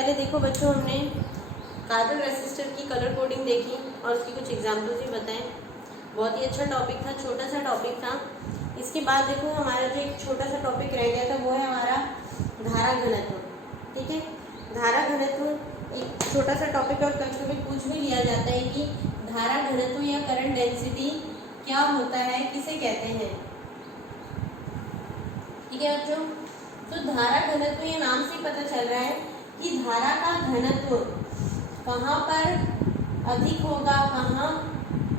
पहले देखो बच्चों, हमने कार्बन रेसिस्टर की कलर कोडिंग देखी और उसकी कुछ एग्जाम्पल्स भी बताएं। बहुत ही अच्छा टॉपिक था, छोटा सा टॉपिक था। इसके बाद देखो हमारा जो एक छोटा सा टॉपिक रह गया था वो है हमारा धारा घनत्व। ठीक है, धारा घनत्व एक छोटा सा टॉपिक और कभी कभी पूछ भी लिया जाता है कि धारा घनत्व या करंट डेंसिटी क्या होता है, किसे कहते हैं। ठीक है बच्चों, तो धारा घनत्व ये नाम से पता चल रहा है कि धारा का घनत्व कहाँ पर अधिक होगा, कहाँ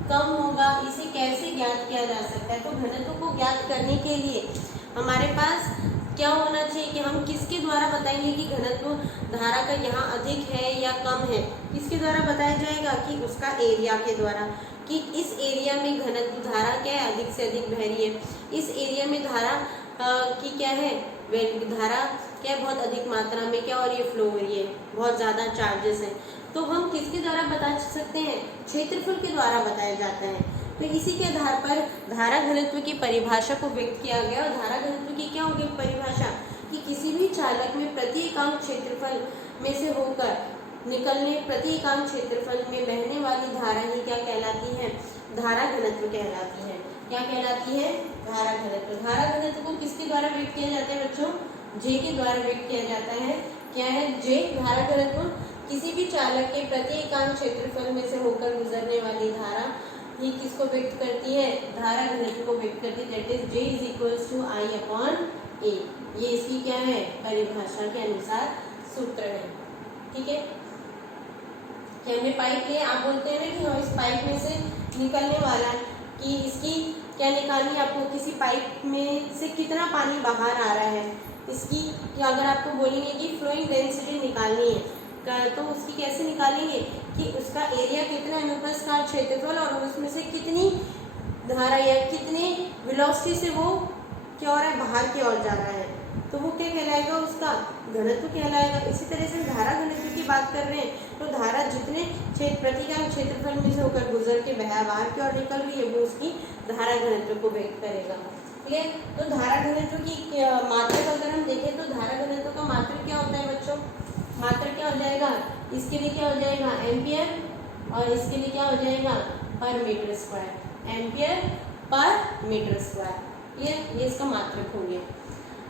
कम होगा, इसे कैसे ज्ञात किया जा सकता है। तो घनत्व को ज्ञात करने के लिए हमारे पास क्या होना चाहिए कि हम किसके द्वारा बताएंगे कि घनत्व धारा का यहाँ अधिक है या कम है। किसके द्वारा बताया जाएगा कि उसका एरिया के द्वारा, कि इस एरिया में घनत्व धारा क्या है, अधिक से अधिक बह रही है। इस एरिया में धारा की क्या है, धारा क्या है, बहुत अधिक मात्रा में क्या और ये फ्लो हो रही है, बहुत ज़्यादा चार्जेस हैं। तो हम किसके द्वारा बता सकते हैं, क्षेत्रफल के द्वारा बताया जाता है। तो इसी के आधार पर धारा घनत्व की परिभाषा को व्यक्त किया गया। और धारा घनत्व की क्या होगी परिभाषा, कि किसी भी चालक में प्रति एकांक क्षेत्रफल में से होकर निकलने, प्रति एकांक क्षेत्रफल में बहने वाली धारा ही क्या कहलाती है, धारा घनत्व कहलाती है। क्या कहलाती है, धारा घनत्व। धारा घनत्व को किसके द्वारा व्यक्त किया जाता है बच्चों, जे के द्वारा व्यक्त किया जाता है। क्या है जे, धारा घनत्व किसी भी चालक के प्रति एकांक क्षेत्रफल में से होकर गुजरने वाली धारा ही किसको व्यक्त करती है, धारा घनत्व को व्यक्त करती है। That is J is equals to I upon A. ये इसकी क्या है, परिभाषा के अनुसार सूत्र है। ठीक है, कि हमने पाइप लिया, आप बोलते हैं ना कि हाँ इस पाइप में से निकलने वाला, कि इसकी क्या निकालनी है आपको, किसी पाइप में से कितना पानी बाहर आ रहा है, इसकी अगर आपको बोलेंगे कि फ्लोइंग डेंसिटी निकालनी है तो उसकी कैसे निकालेंगे, कि उसका एरिया कितना है अनुप्रस्थ काट क्षेत्रफल और उसमें से कितनी धारा या कितने वेलोसिटी से वो क्या हो रहा है, बाहर की ओर जा रहा है, तो वो क्या कहलाएगा, उसका घनत्व कहलाएगा। इसी तरह से धारा घनत्व की बात कर रहे हैं तो धारा जितने प्रति एकांक क्षेत्रफल में से होकर गुजर के बाहर की ओर निकल रही है वो उसकी धारा घनत्व को व्यक्त करेगा। क्लियर। तो धारा घनत्व की मात्रक अगर हम देखें तो धारा घनत्व का मात्रक क्या होता है बच्चों, मात्रक क्या हो जाएगा, इसके लिए क्या हो जाएगा एम्पियर और इसके लिए क्या हो जाएगा पर metre square, ampere per metre square. Clear, ये इसका मात्रक हो गया।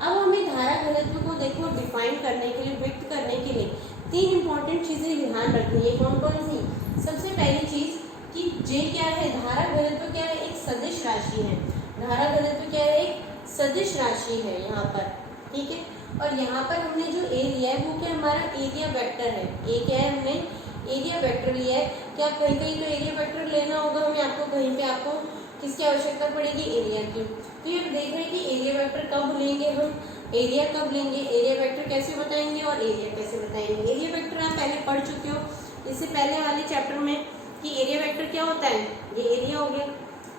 अब हमें धारा घनत्व को देखो डिफाइन करने के लिए, व्यक्त करने के लिए तीन इंपॉर्टेंट चीजें ध्यान रखनी है। कौन कौन सी, सबसे पहली चीज कि जे क्या है, धारा घनत्व क्या है, एक सदिश राशि है। धारा घनत्व क्या है, एक सदिश राशि है यहाँ पर। ठीक है, और यहाँ पर हमने जो ए लिया है वो क्या हमारा एरिया वेक्टर है। ए क्या है, हमने एरिया वेक्टर लिया है। क्या कहीं कहीं तो एरिया वेक्टर लेना होगा हमें, आपको कहीं पे आपको किसकी आवश्यकता पड़ेगी, एरिया की। तो ये देख रहे हैं कि एरिया वेक्टर कब लेंगे हम, एरिया कब लेंगे, एरिया वेक्टर कैसे बताएंगे और एरिया कैसे बताएंगे। एरिया वेक्टर आप पहले पढ़ चुके हो इससे पहले वाले चैप्टर में कि एरिया वेक्टर क्या होता है, ये एरिया हो गया।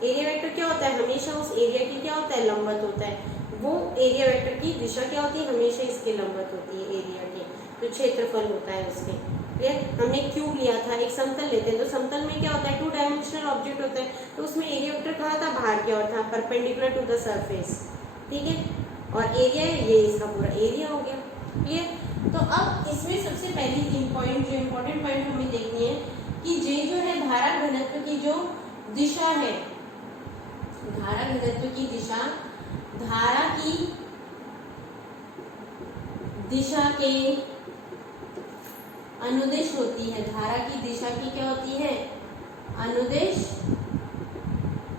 एरिया वेक्टर क्या होता है, हमेशा उस एरिया की क्या होता है, लंबवत होता है। वो एरिया वेक्टर की दिशा क्या होती है, हमेशा इसके लंबवत होती है एरिया की, तो क्षेत्रफल होता है उसके। क्लियर, हमने क्यूब लिया था, एक समतल लेते हैं तो समतल में क्या होता है, 2 डायमेंशनल ऑब्जेक्ट होता है, तो उसमें एरिया वेक्टर कहाँ था, बाहर की ओर था, परपेंडिकुलर टू द सरफेस। ठीक है, और एरिया है ये इसका पूरा एरिया हो गया। क्लियर, तो अब इसमें सबसे पहली पॉइंट जो इम्पोर्टेंट पॉइंट हमें देखनी है कि जे जो है धारा घनत्व की जो दिशा है, धारा घनत्व की दिशा धारा की दिशा के अनुदिश होती है। धारा की दिशा की क्या होती है, अनुदिश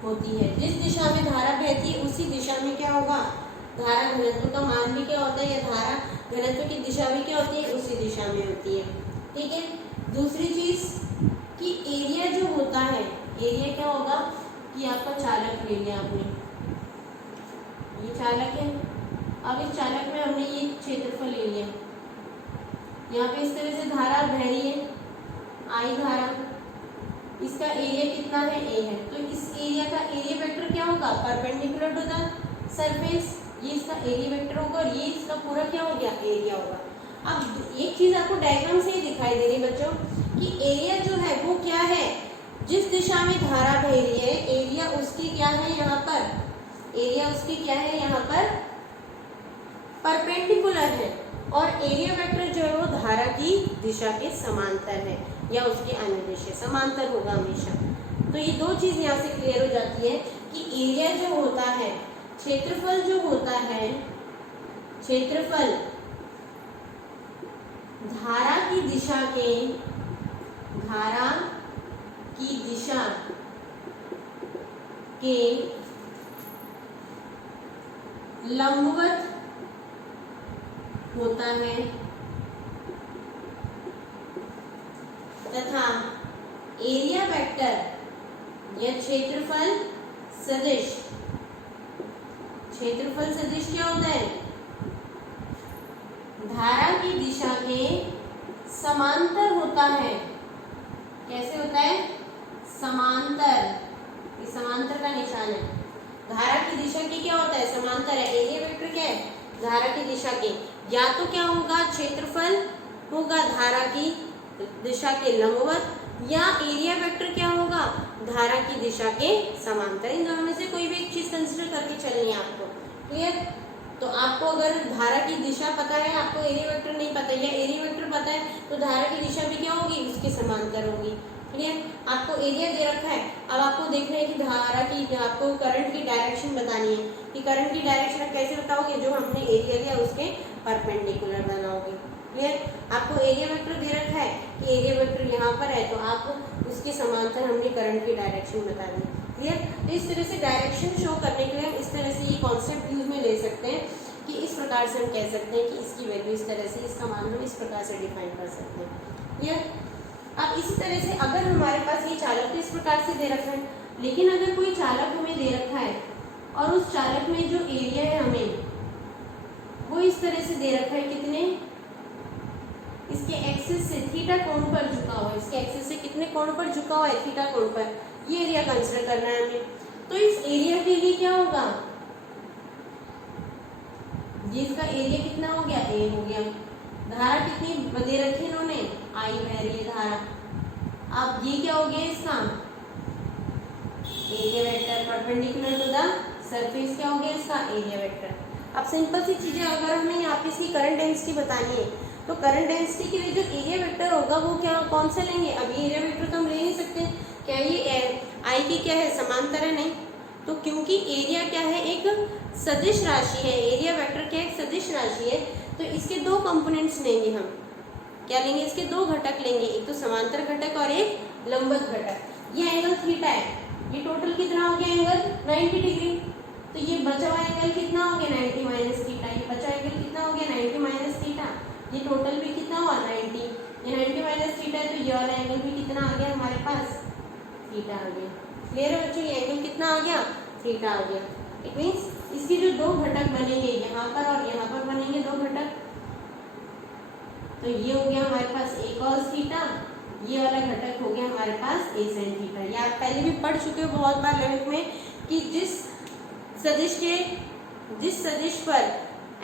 होती है। जिस दिशा में धारा बहती है उसी दिशा में क्या होगा, धारा घनत्व का मान भी क्या होता है, या धारा घनत्व की दिशा भी क्या होती है, उसी दिशा में होती है। ठीक है, दूसरी चीज कि एरिया जो होता है, एरिया क्या होगा कि आपका चालक ले लिया आपने, ये चालक है, अब इस चालक में हमने ये क्षेत्रफल ले लिया, यहाँ पे इस तरह से धारा बह रही है, आई धारा, इसका एरिया कितना है, ए है, तो इस एरिया का एरिया वेक्टर क्या होगा, परपेंडिकुलर टू द सरफेस, ये इसका एरिया वेक्टर होगा और ये इसका पूरा क्या हो गया, एरिया होगा। अब एक चीज आपको डायग्राम से ही दिखाई दे रही है बच्चों कि एरिया जो है वो क्या है, जिस दिशा में धारा बह रही है एरिया उसकी क्या है, यहाँ पर एरिया उसकी क्या है, यहाँ पर परपेंडिकुलर है, और एरिया वेक्टर जो है वो धारा की दिशा के समांतर है या उसके अनुदिश है, समांतर होगा हमेशा। तो ये दो चीज यहाँ से क्लियर हो जाती है कि एरिया जो होता है, क्षेत्रफल जो होता है, क्षेत्रफल धारा की दिशा के लंबवत होता है तथा एरिया वेक्टर या क्षेत्रफल सदिश क्या होता है? धारा की दिशा के समांतर होता है। कैसे होता है? समांतर, ये समांतर का निशान है। धारा की दिशा के क्या होता है? समांतर है। एरिया वेक्टर क्या है? धारा की दिशा के, या तो क्या होगा, क्षेत्रफल होगा धारा की दिशा के लंबवत, या एरिया वेक्टर क्या होगा, धारा की दिशा के समांतर। इन दोनों में से कोई भी एक चीज कंसिडर करके चलनी है आपको। क्लियर? तो आपको अगर धारा की दिशा पता है, आपको एरिया वेक्टर नहीं पता या एरिया वेक्टर पता है, तो धारा की दिशा भी क्या होगी, उसके समांतर होगी। क्लियर? आपको एरिया दे रखा है, अब आपको देखना है कि धारा की, आपको करंट की डायरेक्शन बतानी है कि करंट की डायरेक्शन कैसे बताओगे, जो हमने एरिया दिया उसके परपेंडिकुलर बनाओगे। क्लियर? आपको एरिया वेक्टर दे रखा है कि एरिया वेक्टर यहाँ पर है, तो आप उसके समांतर हमने करंट की डायरेक्शन बतानी है। क्लियर? तो इस तरह से डायरेक्शन शो करने के लिए हम इस तरह से ये कॉन्सेप्ट यूज में ले सकते हैं कि इस प्रकार से हम कह सकते हैं कि इसकी वैल्यू इस तरह से, इसका मान हम इस प्रकार से डिफाइन कर सकते हैं। क्लियर? अब इसी तरह से अगर हमारे पास ये चालक तो इस प्रकार से दे रखा है, लेकिन अगर कोई चालक हमें दे रखा है और उस चालक में जो एरिया है हमें वो इस तरह से दे रखा है, कितने, इसके एक्सिस से थीटा कोण पर झुका हुआ है, इसके एक्सिस से कितने कोण पर झुका हुआ है, थीटा कोण पर, ये एरिया कंसिडर करना है हमें। तो इस एरिया के लिए क्या होगा, ये इसका एरिया कितना हो गया, ए हो गया। धारा कितनी दे रखी इन्होंने, आई बह रही है धारा। अब ये क्या हो गया, इसका area vector perpendicular to the surface, क्या हो गया इसका एरिया वेक्टर। अब सिंपल सी चीजें, अगर हमें यहाँ पे इसकी करंट डेंसिटी बतानी है, तो करंट डेंसिटी के लिए जो एरिया वेक्टर होगा वो क्या, कौन सा लेंगे। अभी एरिया वेक्टर तो हम ले नहीं सकते, क्या ये आई की क्या है, समांतर है, नहीं। तो क्योंकि एरिया क्या है, एक सदिश राशि है, एरिया वेक्टर क्या है, एक सदिश राशि है, तो इसके दो कंपोनेंट्स लेंगे हम। क्या लेंगे, इसके दो घटक लेंगे, एक तो समांतर घटक और एक लंबवत घटक। ये एंगल थीटा है, ये टोटल कितना हो गया एंगल, 90 डिग्री। तो ये बचा हुआ एंगल कितना हो गया, 90 माइनस थीटा। ये बचा एंगल कितना हो गया, 90 माइनस थीटा। ये टोटल भी कितना हुआ, 90। ये 90 माइनस थीटा है, तो ये वाला एंगल भी कितना आ गया हमारे पास, थीटा आ गया। क्लियर है बच्चों, ये एंगल कितना आ गया, थीटा आ गया। इट मीन्स इसके जो दो घटक बनेंगे, यहाँ पर और यहाँ पर बनेंगे दो घटक, तो ये हो गया हमारे पास a cos थीटा, ये वाला घटक हो गया हमारे पास a sin थीटा। ये आप पहले भी पढ़ चुके हो बहुत बार 11th में कि जिस सदिश पर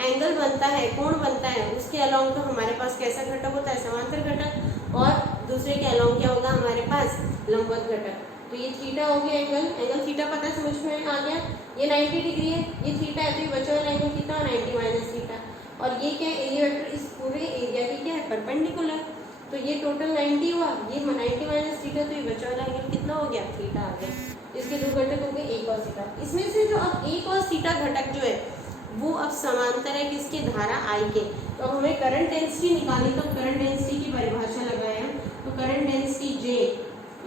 एंगल बनता है, कोण बनता है, उसके अलोंग तो हमारे पास कैसा घटक होता है, समांतर घटक, और दूसरे के अलोंग क्या होगा हमारे पास, लंबवत घटक। तो ये थीटा हो गया एंगल थीटा पता है, समझ में आ गया। ये 90 डिग्री है, ये थीटा है, तो ये बचा हुआ एंगल कितना, 90 माइनस थीटा। और ये क्या है, एरिया वेक्टर इस पूरे एरिया की क्या है, परपेंडिकुलर। तो ये टोटल 90 हुआ, ये 90 माइनस थीटा, तो ये बचा वाला एंगल कितना हो गया, थीटा आ गया। इसके दो घटक हो गए a cos थीटा। इसमें से जो अब a cos थीटा घटक जो है वो अब समांतर है किसके, धारा I के। तो अब हमें करंट डेंसिटी निकालनी, तो करंट डेंसिटी की परिभाषा लगाए हैं। तो current density J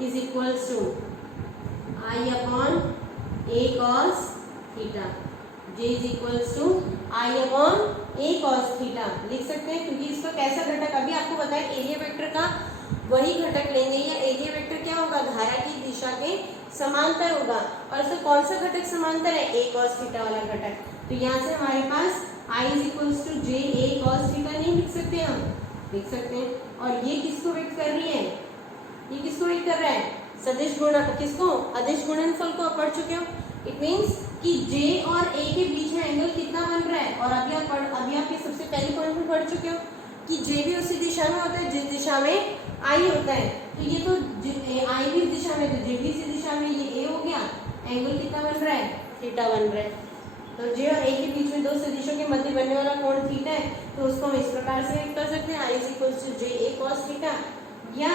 is equals to I upon a cos theta. J is equals to I upon a cos theta लिख सकते हैं, क्योंकि इसका कैसा घटक, अभी आपको बताया एरिया वेक्टर का वही घटक लेंगे, या एरिया वेक्टर क्या होगा, धारा की दिशा के समांतर होगा। और इसका कौन सा घटक समांतर है, a cos थीटा वाला घटक। तो यहाँ से हमारे पास I is equals to J a cos theta नहीं लिख सकते, हम लिख सकते हैं। और ये किसको व्यक्त कर रही है, ये किसको व्यक्त कर रहा है, सदिश गुणन, किसको, अदिश गुणनफल को पढ़ चुके हो। इट मीन्स कि J और A के बीच में एंगल कितना बन रहा है, और अभी आप ये सबसे पहले पॉइंट में पढ़ चुके हो कि J भी उसी दिशा में होता है जिस दिशा में I होता है। तो ये तो I भी इस दिशा में, तो J भी इसी दिशा में, ये A हो गया, एंगल कितना बन रहा है, थीटा बन रहा है। तो जे और ए के बीच में दो सदिशों के मध्य बनने वाला कोण थीटा है, तो उसको हम इस प्रकार से व्यक्त कर सकते हैं, I is equal to J A cos theta, या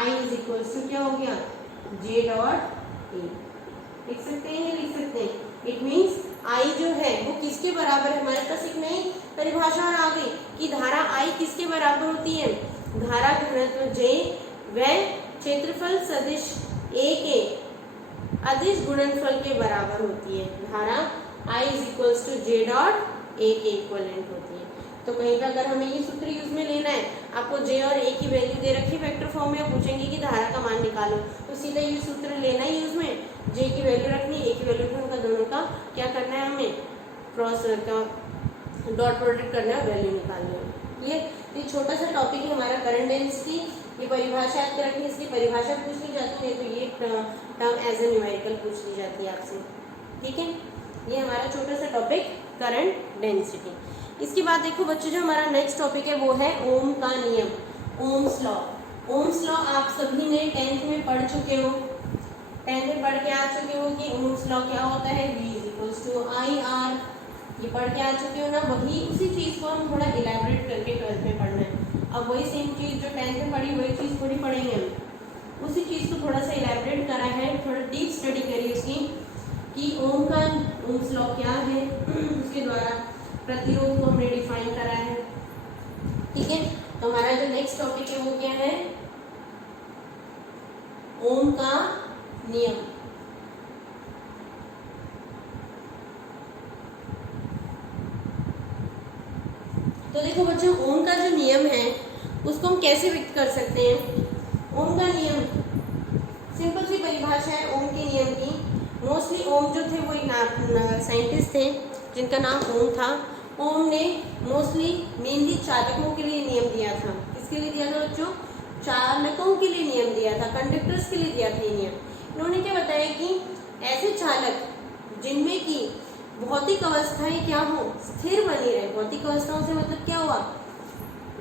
आई इज इक्वल टू क्या हो गया, जे डॉट ए। लिख सकते हैं, लिख सकते हैं। इट मीन्स आई जो है वो किसके बराबर है, हमारे पास एक नई परिभाषा आ गई कि धारा आई किसके बराबर होती है, धारा घनत्व जे व क्षेत्रफल सदिश ए के अदिश गुणनफल के बराबर होती है। धारा I is equals to J dot A के इक्वलेंट होती है। तो कहीं पर अगर हमें ये सूत्र यूज में लेना है, आपको जे और ए की वैल्यू दे रखी वेक्टर फॉर्म में, पूछेंगे कि धारा का मान निकालो, तो सीधा ये सूत्र लेना है यूज में, जे की वैल्यू रखनी, ए की वैल्यू रखनी, उनका दोनों का क्या करना है, हमें क्रॉस का डॉट प्रोडक्ट करना है, वैल्यू निकालनी है। क्लियर? ये छोटा सा टॉपिक है हमारा करंट डेंसिटी, ये परिभाषा याद रखनी, इसकी परिभाषा पूछ ली जाती है, तो ये टर्म एज ए न्यूमेरिकल पूछ ली जाती है आपसे। ठीक है, ये हमारा छोटा सा टॉपिक करंट डेंसिटी। इसके बाद देखो बच्चों, जो हमारा नेक्स्ट टॉपिक है वो है ओम का नियम, ओम्स लॉ। ओम्स लॉ आप सभी ने 10th में पढ़ चुके हो, 10th में पढ़ के आ चुके हो कि ओम्स लॉ क्या होता है, V is equals to I R, ये पढ़ के आ चुके हो ना। वही उसी चीज़ को हम थोड़ा इलेबोरेट करके 12th में पढ़ना है। अब वही सेम चीज़ जो 10th में पढ़ी वही चीज़ थोड़ी पढ़ेंगे हम, उसी चीज़ को थोड़ा सा इलेबोरेट करा है, थोड़ा डीप स्टडी करिए उसकी कि ओम्स लॉ क्या है, उसके द्वारा प्रतिरोध को हमने डिफाइन करा है। ठीक है, तो हमारा जो नेक्स्ट टॉपिक है वो क्या है, ओम का नियम। तो देखो बच्चों, ओम का जो नियम है उसको हम कैसे व्यक्त कर सकते हैं। ओम का नियम सिंपल सी परिभाषा है ओम के नियम की। मोस्टली ओम जो थे वो एक साइंटिस्ट थे जिनका नाम ओम था। ओम ने मोस्टली मेनली चालकों के लिए नियम दिया था। किसके लिए दिया था बच्चों? चालकों के लिए नियम दिया था, कंडक्टर्स के लिए दिया था ये नियम। इन्होंने क्या बताया कि ऐसे चालक जिनमें की भौतिक अवस्थाएं क्या हो, स्थिर बनी रहे। भौतिक अवस्थाओं से मतलब क्या हुआ,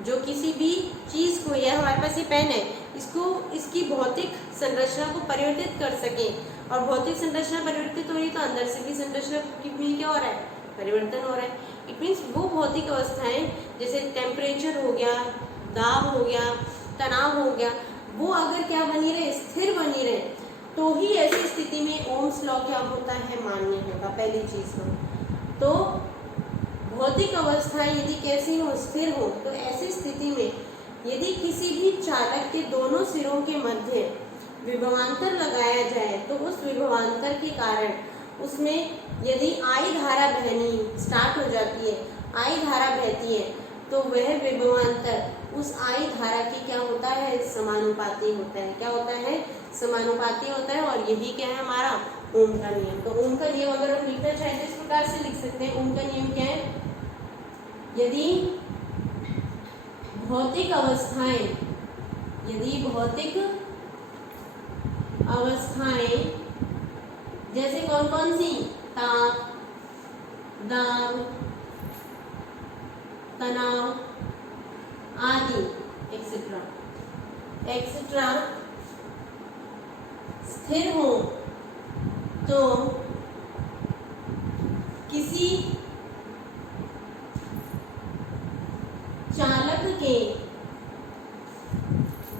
जो किसी भी चीज को, या हमारे पास ये पेन है, इसको इसकी भौतिक संरचना को परिवर्तित कर सके, और भौतिक संरचना परिवर्तित हो रही तो अंदर से भी संरचना में क्या हो रहा है, परिवर्तन हो रहा है। इट मीन्स वो भौतिक अवस्थाएं जैसे टेम्परेचर हो गया, दाब हो गया, तनाव हो गया, वो अगर क्या बनी रहे, स्थिर बनी रहे, तो ही ऐसी स्थिति में ओम्स लॉ क्या होता है, मान्य होगा। पहली चीज तो भौतिक अवस्थाएं यदि कैसी हो, स्थिर हो, तो ऐसी स्थिति में यदि किसी भी चालक के दोनों सिरों के मध्य विभवांतर लगाया जाए, तो उस विभवांतर के कारण उसमें यदि आई धारा बहनी स्टार्ट हो जाती है, आई धारा बहती है, तो वह विभवांतर उस आई धारा की क्या होता है, समानुपाती होता है। क्या होता है? समानुपाती होता है। और यही क्या है हमारा ओम का नियम। तो ओम का नियम अगर हम लिखना चाहें तो इस प्रकार से लिख सकते हैं। ओम का नियम क्या है? यदि भौतिक अवस्थाएं जैसे कौन कौन सी, ताप, दाब, तनाव आदि एक्सेट्रा स्थिर हो, तो किसी चालक के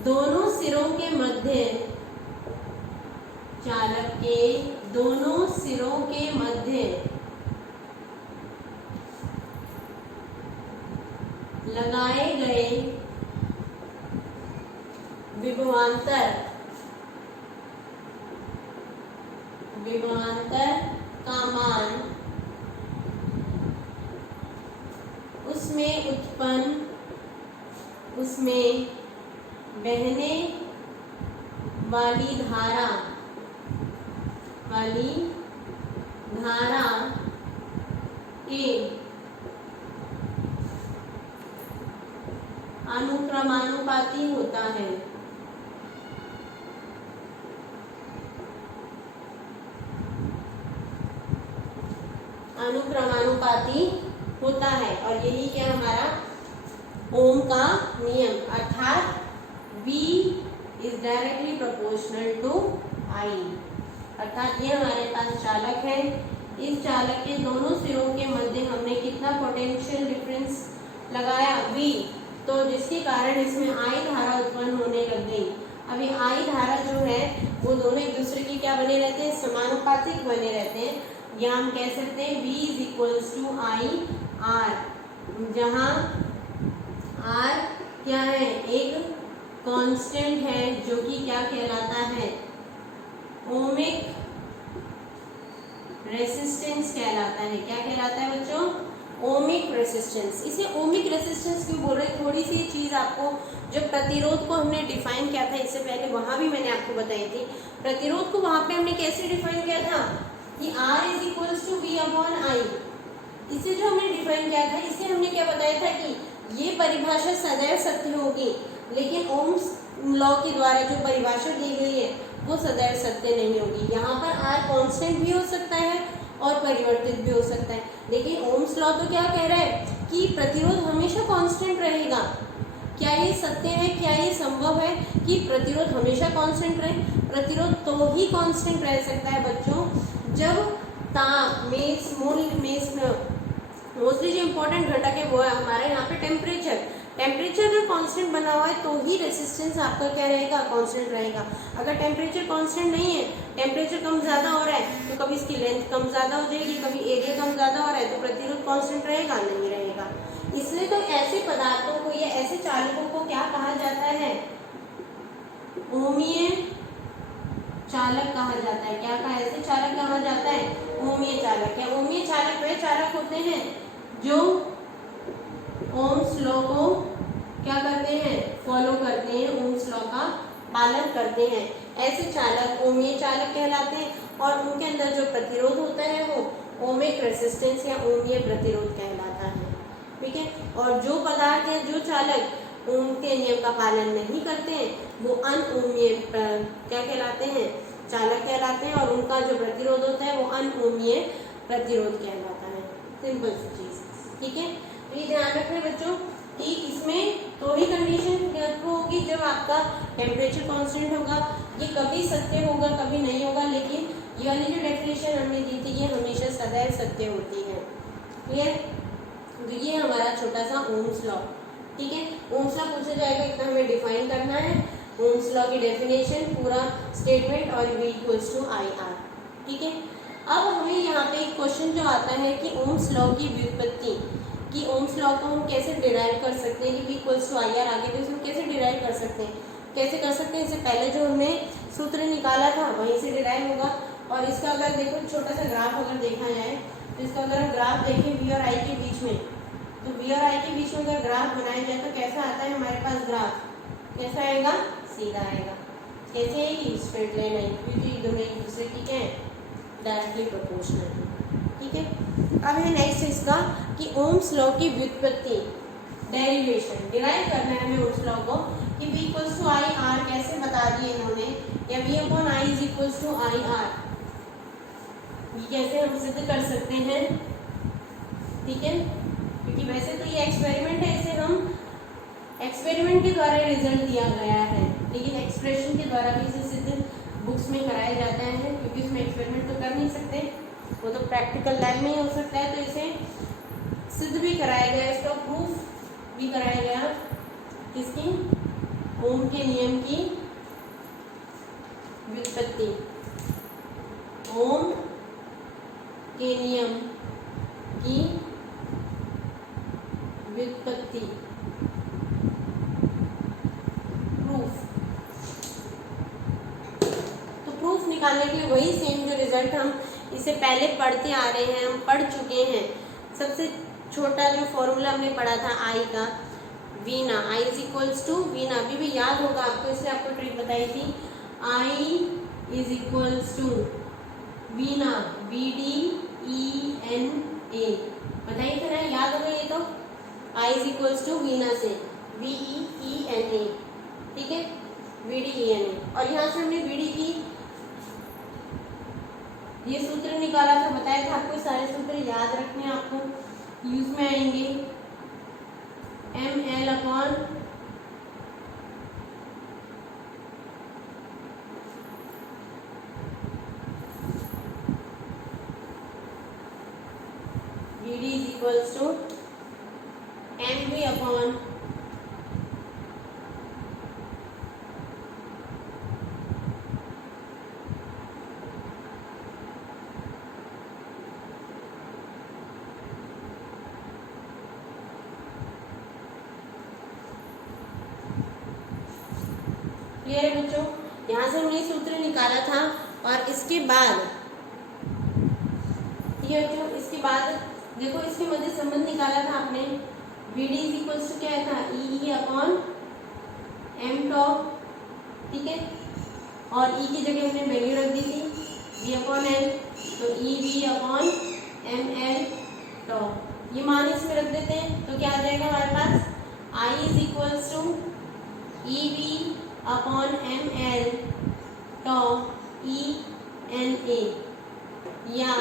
दोनों सिरों के मध्य, चालक के दोनों सिरों के मध्य लगाए गए विभवांतर का मान उसमें बहने वाली धारा के अनुक्रमानुपाती होता है। अनुक्रमानुपाती होता है। और यही क्या हमारा ओम का नियम, अर्थात V is directly proportional to I। अर्थात ये हमारे पास चालक है, इस चालक के दोनों सिरों के मध्य हमने कितना पोटेंशियल डिफरेंस लगाया, V, तो जिसके कारण इसमें I धारा उत्पन्न होने लग गई। अभी I धारा जो है वो दोनों एक दूसरे के क्या बने रहते हैं, समानुपातिक बने रहते हैं। या हम कह सकते हैं V is equals to I R, जहाँ R क्या है, एक कांस्टेंट है जो कि क्या कहलाता है, ओमिक रेसिस्टेंस कहलाता है। क्या कहलाता है बच्चों, ओमिक रेसिस्टेंस। इसे ओमिक रेसिस्टेंस क्यों बोल रहे हैं, थोड़ी सी चीज आपको, जो प्रतिरोध को हमने डिफाइन किया था इससे पहले, वहां भी मैंने आपको बताई थी। प्रतिरोध को वहां पे हमने कैसे डिफाइन किया था कि R is equals to V upon I। इसे जो हमने डिफाइन किया था, इसे हमने क्या बताया था कि ये परिभाषा सदैव सत्य होगी, लेकिन ओम्स लॉ के द्वारा जो परिभाषा दी गई है वो सदैव सत्य नहीं होगी। यहाँ पर R कांस्टेंट भी हो सकता है और परिवर्तित भी हो सकता है, लेकिन ओम्स लॉ तो क्या कह रहा है कि प्रतिरोध हमेशा कांस्टेंट रहेगा। क्या ये सत्य है, क्या ये संभव है कि प्रतिरोध हमेशा कांस्टेंट रहे? प्रतिरोध तो ही कांस्टेंट रह सकता है बच्चों जब ताप, मोस्टली जो इम्पोर्टेंट घटक है वो है हमारे यहाँ पे टेम्परेचर। टेम्परेचर अगर कांस्टेंट बना हुआ है तो ही रेसिस्टेंस आपका क्या रहेगा, कांस्टेंट रहेगा। अगर टेम्परेचर कांस्टेंट नहीं है, टेम्परेचर कम ज़्यादा हो रहा है तो कभी इसकी लेंथ कम ज़्यादा हो जाएगी, कभी एरिया कम ज़्यादा हो रहा है तो प्रतिरोध कांस्टेंट रहेगा, नहीं रहेगा। इसलिए तो ऐसे पदार्थों को या ऐसे चालकों को क्या कहा जाता है, ओमीय चालक कहा जाता है। क्या कहा, ऐसे चालक कहा जाता है ओमीय चालक। या ओमीय चालक वे चालक होते हैं जो ओम्स लॉ को क्या करते हैं, फॉलो करते हैं, ओम्स लॉ का पालन करते हैं। ऐसे चालक ओमीय चालक कहलाते हैं और उनके अंदर जो प्रतिरोध होता है वो ओमिक रेसिस्टेंस या ओमीय प्रतिरोध कहलाता है। ठीक है, और जो पदार्थ या जो चालक उनके नियम का पालन नहीं करते हैं वो अनओमीय क्या कहलाते हैं, चालक कहलाते हैं, और उनका जो प्रतिरोध होता है वो अनओमीय प्रतिरोध कहलाता है। सिंपल सी चीज, ठीक है। तो ये ध्यान रखना बच्चों कि इसमें तो ही कंडीशन होगी जब आपका टेम्परेचर कांस्टेंट होगा। ये कभी सत्य होगा कभी नहीं होगा, लेकिन ये वाली जो डेफिनेशन हमने दी थी ये हमेशा सदैव सत्य होती है। क्लियर? तो ये हमारा छोटा सा ओम्स लॉ, ठीक है। ओम्स लॉ पूछा जाएगा, इतना हमें डिफाइन करना है। ओम्स लॉ की डेफिनेशन, पूरा स्टेटमेंट और V equals to I R, ठीक है। अब हमें यहाँ पे एक क्वेश्चन जो आता है कि ओम्स लॉ की व्युत्पत्ति, कि ओम्स लॉ को हम कैसे डिराइव कर सकते हैं, कि V equals to I R आगे तो इसमें कैसे डिराइव कर सकते हैं, कैसे कर सकते हैं। इससे पहले जो हमने सूत्र निकाला था वहीं से डिराइव होगा। और इसका अगर देखो छोटा सा ग्राफ अगर देखा जाए तो इसका अगर हम ग्राफ देखें V और I के बीच में, तो V और I के बीच में अगर ग्राफ बनाया जाए तो कैसा आता है हमारे पास ग्राफ, कैसा आएगा, सीधा आएगा। कैसे आएगी, स्ट्रेट लाइन आएगी, क्योंकि ये दोनों एक दूसरे की क्या है, डायरेक्टली प्रोपोर्शनल, ठीक है। अब है नेक्स्ट इसका कि ओम्स लॉ की व्युत्पत्ति, डेरिवेशन, डिराइव करना है हमें ओम्स लॉ को कि V equals to I R कैसे बता दिए इन्होंने, या V upon I is equals to I R, ये कैसे हम सिद्ध कर सकते हैं, ठीक है। क्योंकि वैसे तो ये एक्सपेरिमेंट है, इसे हम एक्सपेरिमेंट के द्वारा रिजल्ट दिया गया है, लेकिन एक्सप्रेशन के द्वारा भी इसे सिद्ध बुक्स में कराया जाता है, क्योंकि उसमें एक्सपेरिमेंट तो कर नहीं सकते, वो तो प्रैक्टिकल लैब में ही हो सकता है। तो इसे सिद्ध भी कराया गया, इसका प्रूफ भी कराया गया, किसकी, ओम के नियम की व्युत्पत्ति, ओम के नियम की व्युत्पत्ति, प्रूफ। तो प्रूफ निकालने के लिए वही सेम जो रिजल्ट हम इससे पहले पढ़ते आ रहे हैं, हम पढ़ चुके हैं। सबसे छोटा जो फॉर्मूला हमने पढ़ा था आई का, वीना, आई इज इक्वल्स टू वीना, अभी भी याद होगा आपको, इसलिए आपको ट्रिक बताई थी। I is equals to Veena, VDENA, बताइए था ना, याद होगा ये तो। I is equals to Veena से VEENA, ठीक है, VDENA। और यहाँ से हमने VD की ये सूत्र निकाला था, बताया था आपको, सारे सूत्र याद रखने, आपको यूज में आएंगे। ML upon D is equals to M V upon clear है बच्चों। यहाँ से हमने सूत्र निकाला था और इसके बाद ये बच्चों इसके बाद देखो इसके मध्य संबंध निकाला था आपने। V D is equals to क्या था ई अपॉन एम टॉ, ठीक है, और ई की जगह हमने वैल्यू रख दी थी वी अपॉन एल, तो E V upon M L tau, ये मान इसमें रख देते हैं तो क्या आ जाएगा हमारे पास I is equals to E V upon M L tau E N A, या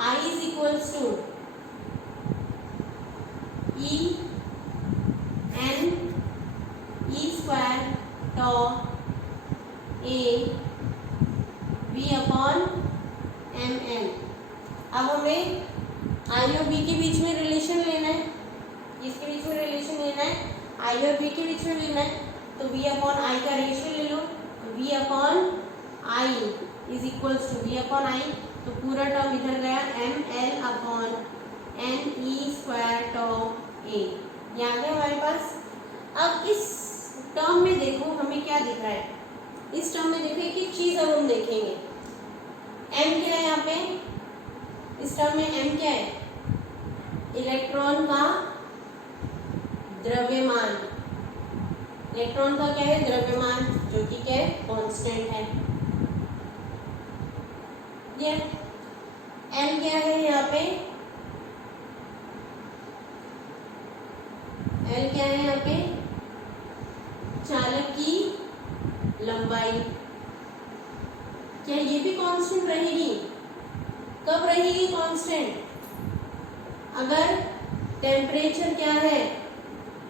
I is equals to E N E square tau A V upon M L. अब हमें आई और बी के बीच में रिलेशन लेना है, इसके बीच में रिलेशन लेना है, आई और बी के बीच में लेना है, तो v अपॉन आई का रेशियो ले लो, v upon I is equals to v upon I, तो पूरा टर्म इधर गया M L upon N E square tau A, ये आ गया हमारे पास। अब इस टर्म में देखो हमें क्या दिख रहा है, इस टर्म में देखो एक चीज अब हम देखेंगे, m क्या है यहाँ पे, इस टर्म में m क्या है, इलेक्ट्रॉन का द्रव्यमान, इलेक्ट्रॉन का क्या है द्रव्यमान, जो कि क्या है कांस्टेंट है। ये m क्या है यहाँ पे, l क्या है यहाँ पे, चालक की लंबाई, क्या ये भी कांस्टेंट रहेगी, कब रहेगी कांस्टेंट, अगर टेम्परेचर क्या है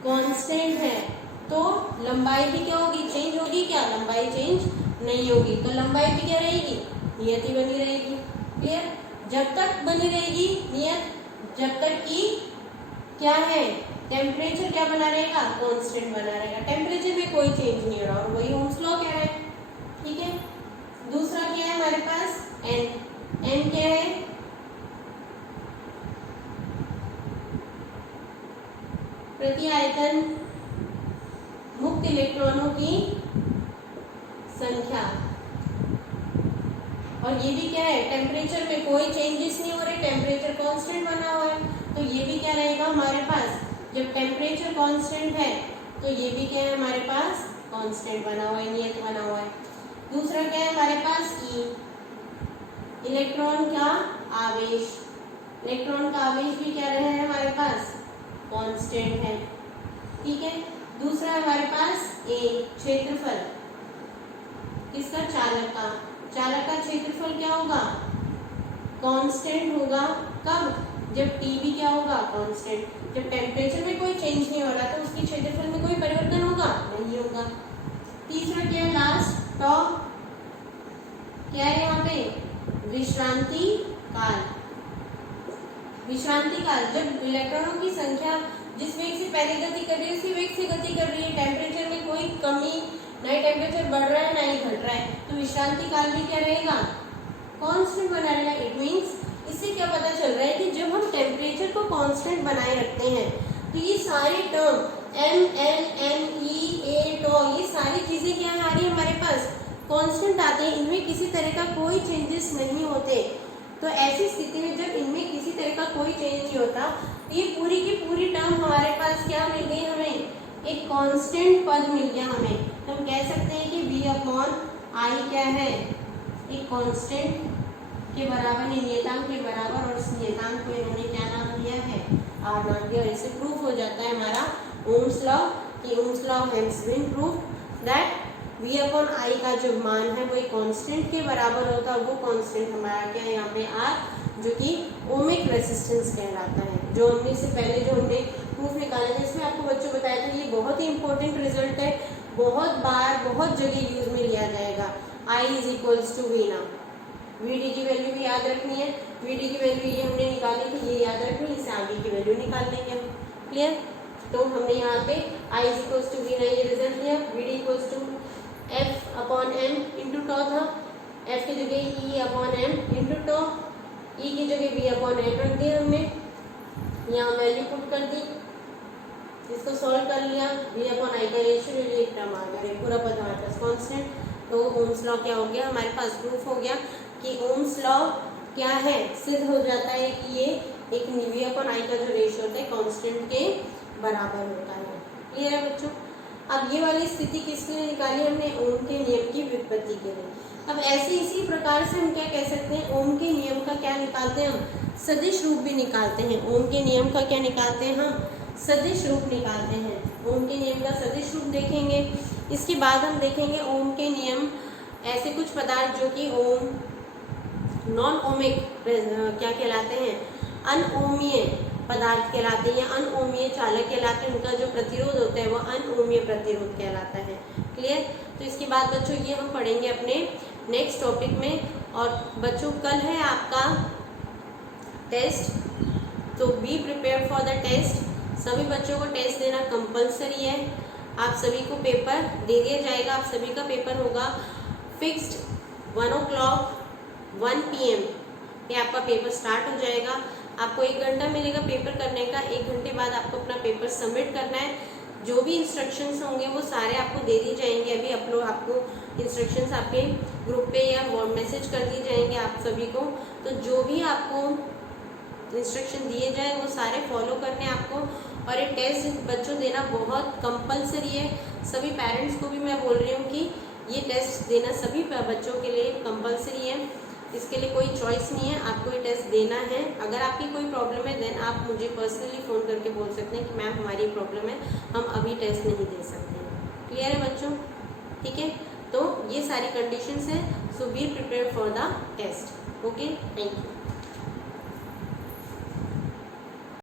कांस्टेंट है तो लंबाई भी क्या होगी चेंज होगी, क्या लंबाई चेंज नहीं होगी, तो लंबाई भी क्या रहेगी नियत ही बनी रहेगी। क्लियर, जब तक बनी रहेगी नियत, जब तक कि क्या है टेम्परेचर क्या बना रहेगा कांस्टेंट बना रहेगा, टेम्परेचर में कोई चेंज नहीं हो रहा, और वही ओम्स लॉ कह रहा है। ठीक है, दूसरा क्या है हमारे पास n, n क्या है प्रति आयतन मुक्त इलेक्ट्रॉनों की संख्या, और ये भी क्या है टेम्परेचर में कोई चेंजेस नहीं हो रहे, टेम्परेचर कांस्टेंट बना हुआ है, तो ये भी क्या रहेगा हमारे पास, जब टेम्परेचर कांस्टेंट है तो ये भी क्या है हमारे पास कांस्टेंट बना हुआ है, नियत बना हुआ है। दूसरा क्या है हमारे पास ई, इलेक्ट्रॉन का आवेश, इलेक्ट्रॉन का आवेश भी क्या रहा है हमारे पास कांस्टेंट है। ठीक है, दूसरा हमारे पास ए क्षेत्रफल, किसका चालक का, चालक का क्षेत्रफल क्या होगा कांस्टेंट होगा, कब जब टी भी क्या होगा कांस्टेंट, जब टेम्परेचर में कोई चेंज नहीं हो रहा तो उसके क्षेत्रफल में कोई परिवर्तन होगा नहीं होगा। तीसरा क्या है लास्ट टॉ, क्या है यहाँ पे विश्रांति काल, विश्रांति काल, जब इलेक्ट्रॉनों की संख्या जिस वेग से पहले गति कर रही है उसी वेग से गति कर रही है, टेम्परेचर में कोई कमी, ना ही टेम्परेचर बढ़ रहा है ना ही घट रहा है, तो विश्रांति काल भी क्या रहेगा कांस्टेंट बना रहेगा। इट मींस इससे क्या पता चल रहा है कि जब हम टेम्परेचर को कांस्टेंट बनाए रखते हैं तो ये सारे term M L N E A tau, ये सारी चीजें क्या आ रही है हमारे पास कांस्टेंट आते हैं, इनमें किसी तरह का कोई चेंजेस नहीं होते। तो ऐसी स्थिति में जब इनमें किसी तरह का कोई चेंज नहीं होता तो ये पूरी की पूरी टर्म हमारे पास क्या मिल गई, हमें एक कांस्टेंट पद मिल गया हमें, तो हम कह सकते हैं कि v अपॉन आई क्या है एक कांस्टेंट के बराबर, नियतांक के बराबर, और इस नियतांक को इन्होंने क्या नाम दिया है आर नाम दिया, और इससे प्रूफ हो जाता है हमारा ओम्स लॉ, कि Ohm's law has been proof that v upon I का जो मान है वो एक कांस्टेंट के बराबर होता है, वो कांस्टेंट हमारा क्या है यहाँ पे आर, जो कि ओमिक रेजिस्टेंस कहलाता है। जो हमने इससे पहले जो हमने प्रूफ निकाले थे इसमें आपको बच्चों बताया था, ये बहुत ही इंपॉर्टेंट रिजल्ट है, बहुत बार बहुत जगह यूज में लिया जाएगा। आई इज इक्वल्स टू वी, ना वी डी की वैल्यू भी याद रखनी है, वीडी की वैल्यू ये हमने निकाली थी, ये याद रखनी, इससे आगे की वैल्यू निकाल लेंगे हम। क्लियर? तो हमने यहाँ पे I इक्वल्स टू V9 ये रिजल्ट लिया, VD equals to F/m into tau था, F की जगह E/m इंटू टॉ, E की जगह V/n रख दिया हमने, यहाँ वैल्यू पुट कर दी, इसको सॉल्व कर लिया, V/I का रेशियो ले लिया, टर्म आ गया, पूरा पद हमारे पास कांस्टेंट। तो ओम्स लॉ क्या हो गया हमारे पास, प्रूफ हो गया कि ओम्स लॉ क्या है, सिद्ध हो जाता है कि ये एक V/I का जो रेशियो होता है कांस्टेंट के बराबर होता है। क्लियर है बच्चों? अब ये वाली स्थिति किसके लिए निकाली हमने, ओम के नियम की व्युत्पत्ति के लिए। अब ऐसे इसी प्रकार से हम क्या कह सकते हैं, ओम के नियम का क्या निकालते हैं हम, सदिश रूप भी निकालते हैं। ओम के नियम का क्या निकालते हैं हम, सदिश रूप निकालते हैं। ओम के नियम का सदिश रूप देखेंगे, इसके बाद हम देखेंगे ओम के नियम ऐसे कुछ पदार्थ जो कि ओम नॉन ओमिक क्या कहलाते हैं, अनओमीय पदार्थ कहलाते हैं या अनओमीय चालक कहलाते हैं, उनका जो प्रतिरोध होता है वो अनओमीय प्रतिरोध कहलाता है। क्लियर? तो इसके बाद बच्चों ये हम पढ़ेंगे अपने नेक्स्ट टॉपिक में। और बच्चों कल है आपका टेस्ट, तो be prepare for the test. सभी बच्चों को टेस्ट देना कंपलसरी है, आप सभी को पेपर दे दिया जाएगा। आप सभी का पेपर होगा फिक्स्ड 1 o'clock 1 PM पे आपका पेपर स्टार्ट हो जाएगा। आपको 1 घंटा मिलेगा पेपर करने का, 1 घंटे बाद आपको अपना पेपर सबमिट करना है। जो भी इंस्ट्रक्शंस होंगे वो सारे आपको दे दी जाएंगे, अभी अपलोड आपको इंस्ट्रक्शंस आपके ग्रुप पे या मैसेज कर दिए जाएंगे आप सभी को। तो जो भी आपको इंस्ट्रक्शन दिए जाए वो सारे फॉलो करने आपको। और ये टेस्ट बच्चों देना बहुत कंपलसरी है, सभी पेरेंट्स को भी मैं बोल रही हूँ कि ये टेस्ट देना सभी बच्चों के लिए कंपलसरी है, इसके लिए कोई चॉइस नहीं है, आपको ये टेस्ट देना है। अगर आपकी कोई प्रॉब्लम है देन आप मुझे पर्सनली फ़ोन करके बोल सकते हैं कि मैम हमारी प्रॉब्लम है, हम अभी टेस्ट नहीं दे सकते। क्लियर है बच्चों? ठीक है, तो ये सारी कंडीशंस हैं, so be prepare for the test. Okay, thank you.